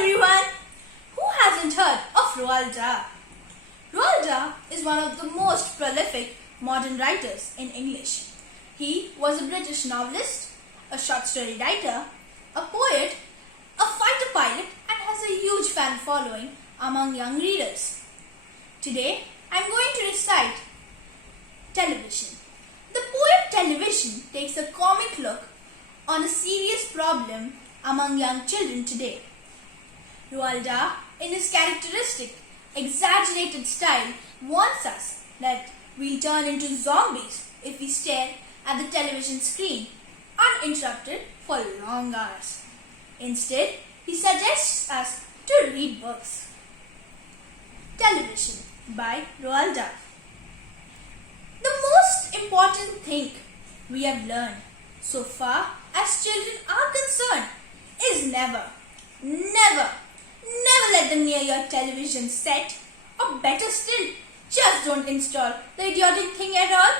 everyone! Who hasn't heard of Roald Dahl? Roald Dahl is one of the most prolific modern writers in English. He was a British novelist, a short story writer, a poet, a fighter pilot, and has a huge fan following among young readers. Today, I'm going to recite television. The poem Television takes a comic look on a serious problem among young children today. Roald Dahl, in his characteristic, exaggerated style, warns us that we'll turn into zombies if we stare at the television screen uninterrupted for long hours. Instead, he suggests us to read books. Television by Roald Dahl. The most important thing we have learned so far as children are concerned is never let them near your television set, or better still, just don't install the idiotic thing at all.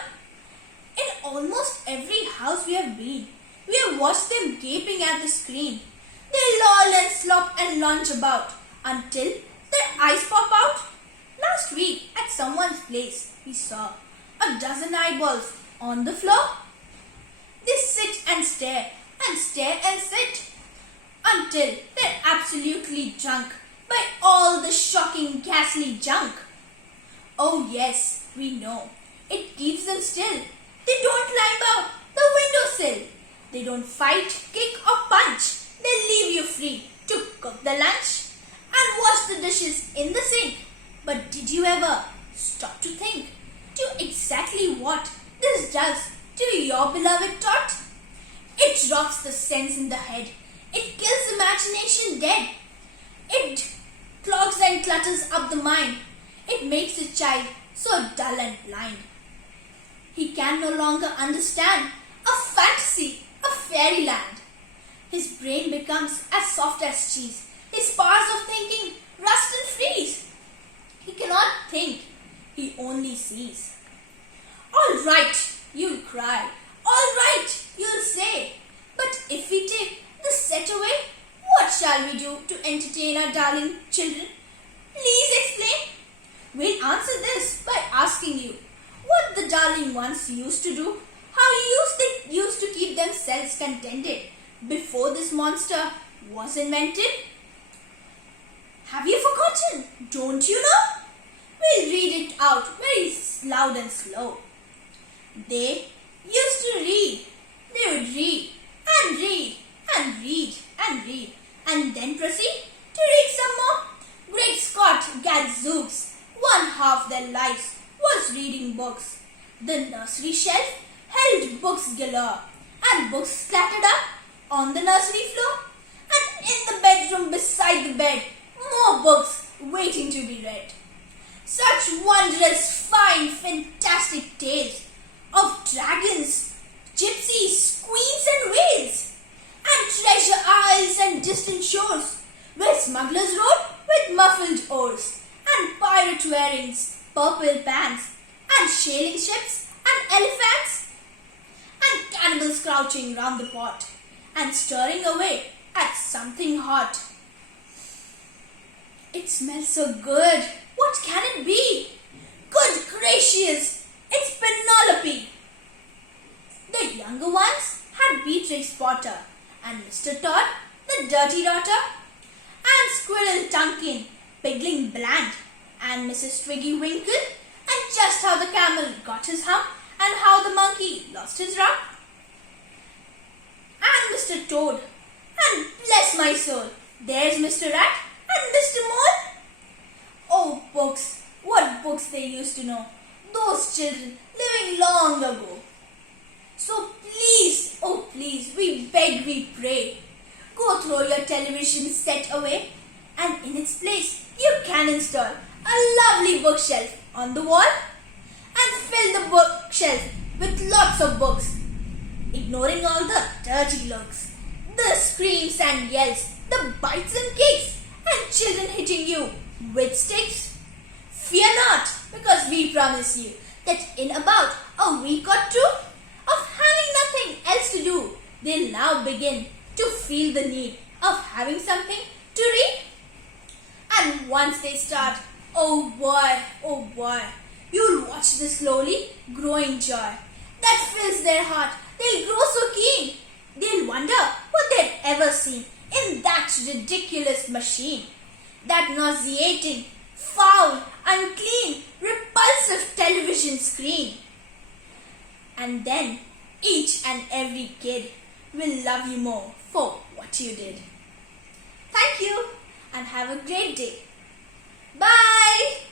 In almost every house we have been, we have watched them gaping at the screen. They loll and slop and lounge about until their eyes pop out. Last week at someone's place, we saw a dozen eyeballs on the floor. They sit and stare and sit until they're absolutely drunk by all the shocking, ghastly junk. Oh yes, we know, it keeps them still. They don't climb out the windowsill. They don't fight, kick or punch. They leave you free to cook the lunch and wash the dishes in the sink. But did you ever stop to think to exactly what this does to your beloved tot? It rocks the sense in the head. It kills imagination dead. It clogs and clutters up the mind. It makes a child so dull and blind. He can no longer understand a fantasy, a fairyland. His brain becomes as soft as cheese. His powers of thinking rust and freeze. He cannot think, he only sees. All right, you'll cry. All right, you'll say. But if we take the set away, what shall we do to entertain our darling children? Please explain. We'll answer this by asking you what the darling ones used to do, how they used to keep themselves contented before this monster was invented. Have you forgotten? Don't you know? We'll read it out very loud and slow. They used to read. They would read and read and read and read and then proceed to read some more. Great Scott, gadzooks, one half their lives was reading books. The nursery shelf held books galore and books scattered up on the nursery floor, and in the bedroom beside the bed, more books waiting to be read. Such wondrous, fine, fantastic tales of dragons, gypsies, queens and whales, and treasure isles and distant shores, where smugglers rode with muffled oars, and pirate wearing purple pants, and sailing ships and elephants, and cannibals crouching round the pot, and stirring away at something hot. It smells so good. What can it be? Good gracious, it's Penelope. The younger ones had Beatrix Potter and Mr. Todd, the dirty daughter, and Squirrel Tunkin, Pigling Bland, and Mrs. Twiggy Winkle, and just how the camel got his hump and how the monkey lost his rump, and Mr. Toad, and bless my soul, there's Mr. Rat and Mr. Mole. Oh, books, what books they used to know, those children living long ago. So please, oh please, we beg, we pray, go throw your television set away, and in its place you can install a lovely bookshelf on the wall and fill the bookshelf with lots of books, ignoring all the dirty looks, the screams and yells, the bites and kicks, and children hitting you with sticks. Fear not, because we promise you that in about a week or two of having nothing else to do, they'll now begin to feel the need of having something to read. And once they start, oh boy, you'll watch the slowly growing joy that fills their heart. They'll grow so keen. They'll wonder what they'd ever seen in that ridiculous machine. That nauseating, foul, unclean, repulsive television screen. And then each and every kid will love you more for what you did. Thank you and have a great day. Bye.